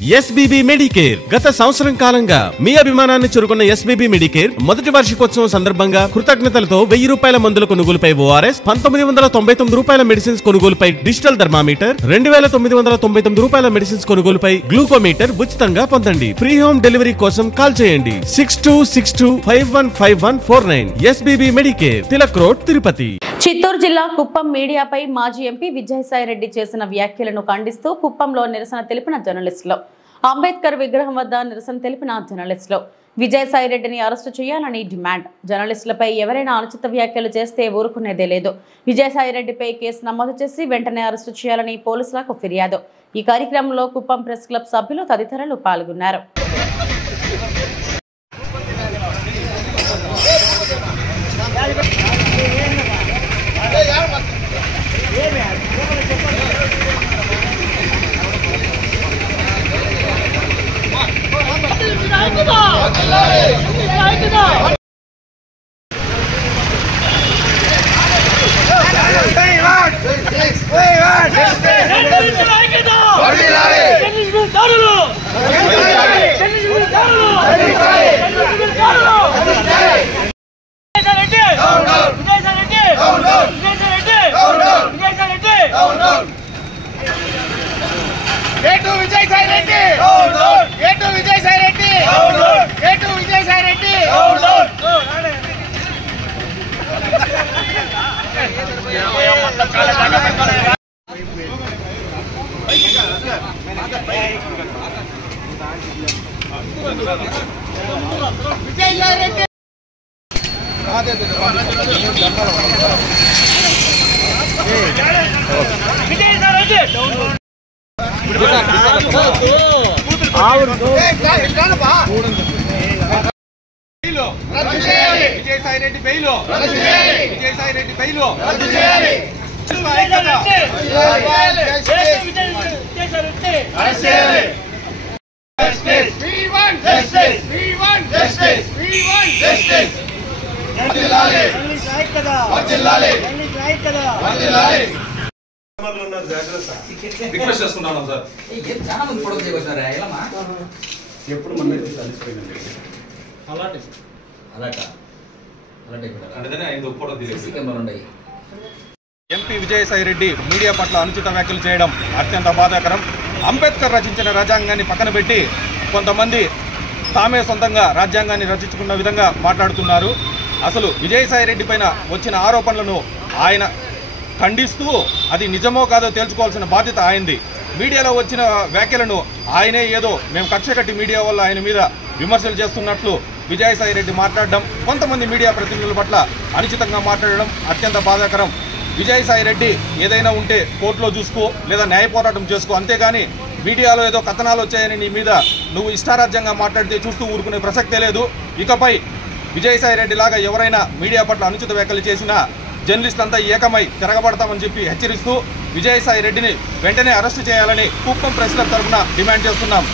SBB Medicare గత సంవత్సరం కాలంగా మీ అభిమానాన్ని చురుకున్న ఎస్బీబీ మెడికేర్ మొదటి వార్షికోత్సవం సందర్భంగా కృతజ్ఞతలతో 1000 రూపాయల మందుల కొనుగోలుపై ఓఆర్ఎస్, 1999 రూపాయల మెడిసిన్స్ కొనుగోలుపై డిజిటల్ థర్మామీటర్, 2999 రూపాయల మెడిసిన్స్ కొనుగోలుపై గ్లూకోమీటర్ ఉచితంగా పొందండి. ఫ్రీ హోమ్ డెలివరీ కోసం కాల్ చేయండి 6262515149. SBB Medicare, Tilak road, Tirupati. Chittoor జిల్లా కుప్పం మీడియాపై మాజీ ఎంపీ విజయసాయిరెడ్డి చేసిన వ్యాఖ్యలను ఖండిస్తూ కుప్పంలో నిరసన తెలిపిన జర్నలిస్టులు, అంబేద్కర్ విగ్రహం వద్ద నిరసన తెలిపిన జర్నలిస్టులు విజయసాయిరెడ్డిని అరెస్టు చేయాలని డిమాండ్. జర్నలిస్టులపై ఎవరైనా అనుచిత వ్యాఖ్యలు చేస్తే ఊరుకునేదే లేదు. విజయసాయిరెడ్డిపై కేసు నమోదు చేసి వెంటనే అరెస్టు చేయాలని పోలీసులకు ఫిర్యాదు. ఈ కార్యక్రమంలో కుప్పం ప్రెస్ క్లబ్ సభ్యులు తదితరులు పాల్గొన్నారు. Vijayasai Reddy bail, Vijayasai Reddy bail, request చేసుకుంటాను సార్. ఎప్పుడు మన కలిసిపోయిందండి ఎంపీ విజయసాయిరెడ్డి మీడియా పట్ల అనుచిత వ్యాఖ్యలు చేయడం అత్యంత బాధాకరం. అంబేద్కర్ రచించిన రాజ్యాంగాన్ని పక్కన పెట్టి కొంతమంది తామే సొంతంగా రాజ్యాంగాన్ని రచించుకున్న విధంగా మాట్లాడుతున్నారు. అసలు విజయసాయిరెడ్డి పైన వచ్చిన ఆరోపణలను ఆయన ఖండిస్తూ అది నిజమో కాదో తేల్చుకోవాల్సిన బాధ్యత ఆయనది. మీడియాలో వచ్చిన వ్యాఖ్యలను ఆయనే ఏదో మేము కక్ష కట్టి మీడియా వల్ల ఆయన మీద విమర్శలు చేస్తున్నట్లు విజయసాయిరెడ్డి మాట్లాడడం, కొంతమంది మీడియా ప్రతినిధుల పట్ల అనుచితంగా మాట్లాడడం అత్యంత బాధాకరం. విజయసాయిరెడ్డి ఏదైనా ఉంటే కోర్టులో చూసుకో లేదా న్యాయ పోరాటం చేసుకో, అంతేగాని మీడియాలో ఏదో కథనాలు వచ్చాయని నీ మీద నువ్వు ఇష్టారాజ్యంగా మాట్లాడితే చూస్తూ ఊరుకునే ప్రసక్తే లేదు. ఇకపై విజయసాయిరెడ్డి లాగా ఎవరైనా మీడియా పట్ల అనుచిత వ్యాఖ్యలు చేసినా జర్నలిస్టులంతా ఏకమై తిరగబడతామని చెప్పి హెచ్చరిస్తూ విజయసాయిరెడ్డిని వెంటనే అరెస్టు చేయాలని కుప్పం ప్రెస్ క్లబ్ తరఫున డిమాండ్ చేస్తున్నాం.